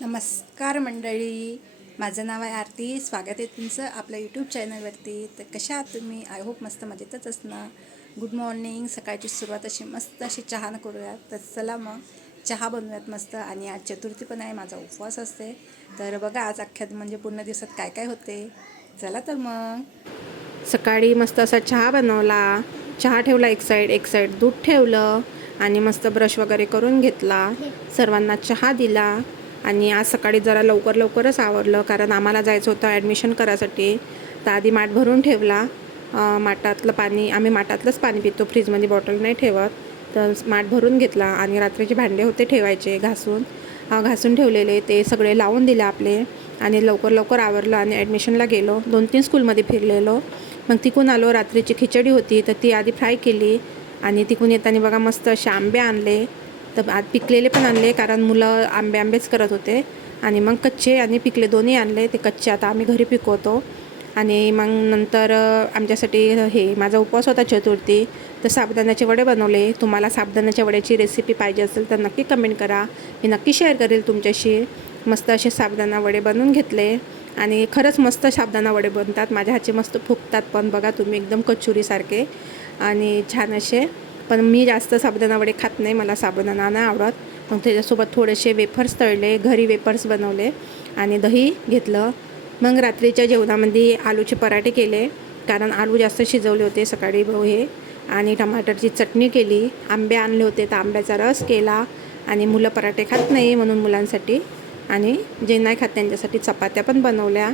नमस्कार मंडळी. माझं नाव आहे आरती. स्वागत आहे तुमचं आपल्या यूट्यूब चॅनलवरती तर कशा आहात तुम्ही? आय होप मस्त मजेतच असणार. गुड मॉर्निंग सकाळची सुरुवात अशी मस्त अशी चहा करूयात. तर चला मग चहा बनवूयात मस्त. आणि आज चतुर्थी पण आहे. माझा उपवास असते. तर बघा आज अख्ख्यात म्हणजे पूर्ण दिवसात काय काय होते? चला तर मग. सकाळी मस्त असा चहा बनवला. चहा ठेवला एक साईड एक साईड दूध ठेवलं. आणि मस्त ब्रश वगैरे करून घेतला. सर्वांना चहा दिला. आणि आज सकाळी जरा लवकर लवकरच आवरलं कारण आम्हाला जायचं होतं ॲडमिशन करायसाठी. तर आधी माठ भरून ठेवला. माठातलं पाणी आम्ही माठातलंच पाणी पितो फ्रीजमध्ये बॉटल नाही ठेवत. तर माठ भरून घेतला आणि रात्रीचे भांडे होते ठेवायचे घासून. घासून ठेवलेले ते सगळे लावून दिले आपले. आणि लवकर लवकर आवरलं आणि ॲडमिशनला गेलो. दोन तीन स्कूलमध्ये फिरलेलो. मग तिकून आलो रात्रीची खिचडी होती तर ती आधी फ्राय केली. आणि तिकून येताना बघा मस्त असे आंबे आणले. तर आज पिकलेले पण आणले कारण मुलं आंबे आंबेच करत होते. आणि मग कच्चे आणि पिकले दोन्ही आणले. ते कच्चे आता आम्ही घरी पिकवतो. आणि मग नंतर आमच्यासाठी हे माझा उपवास होता चतुर्थी. तर साबुदाण्याचे वडे बनवले. तुम्हाला साबुदाण्याच्या वड्याची रेसिपी पाहिजे असेल तर नक्की कमेंट करा. मी नक्की शेअर करेल तुमच्याशी. मस्त असे साबुदाणा वडे बनवून घेतले. आणि खरंच मस्त साबुदाणा वडे बनतात. माझ्या हातचे मस्त फुगतात पण. बघा तुम्ही एकदम कचुरीसारखे. आणि छान असे पण मी जास्त साबुदाणा वडे खात नाही मला साबुदाणा नाही आवडत. मग त्याच्यासोबत थोडेसे वेफर्स तळले घरी वेफर्स बनवले आणि दही घेतलं. मग रात्रीच्या जेवणामध्ये आलूचे पराठे केले कारण आलू जास्त शिजवले होते सकाळी भाऊ हे. आणि टमाटरची चटणी केली आंबे आणले होते तर आंब्याचा रस केला आणि मुलं पराठे खात नाही म्हणून मुलांसाठी. आणि जे नाही खात त्यांच्यासाठी चपात्या पण बनवल्या.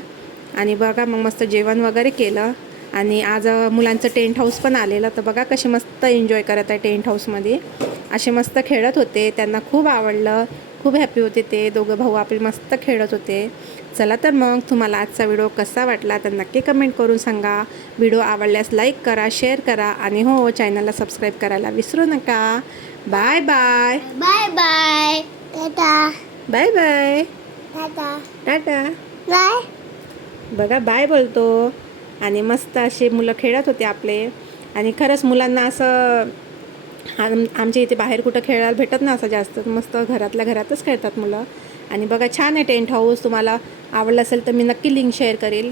आणि बघा मग मस्त जेवण वगैरे केलं. आणि आज मुलांचं टेंट हाऊस पण आलेलं. तर बघा कसे मस्त एन्जॉय करत आहे टेंट हाऊसमध्ये असे मस्त खेळत होते. त्यांना खूप आवडलं. खूप हॅपी होते ते. दोघं भाऊ आपले मस्त खेळत होते. चला तर मग तुम्हाला आजचा व्हिडिओ कसा वाटला तर नक्की कमेंट करून सांगा. व्हिडिओ आवडल्यास लाईक करा शेअर करा आणि हो चॅनलला सबस्क्राईब करायला विसरू नका. Bye bye bye bye tata bye bye tata tata bye बघा बाय बोलतो. आणि मस्त असे मुलं खेळत होते आपले. आणि खरंच मुलांना असं आम आमच्या इथे बाहेर कुठं खेळायला भेटत ना असं जास्त. मस्त घरातल्या घरातच खेळतात मुलं. आणि बघा छान आहे टेंट हाऊस. तुम्हाला आवडलं असेल तर मी नक्की लिंक शेअर करेल.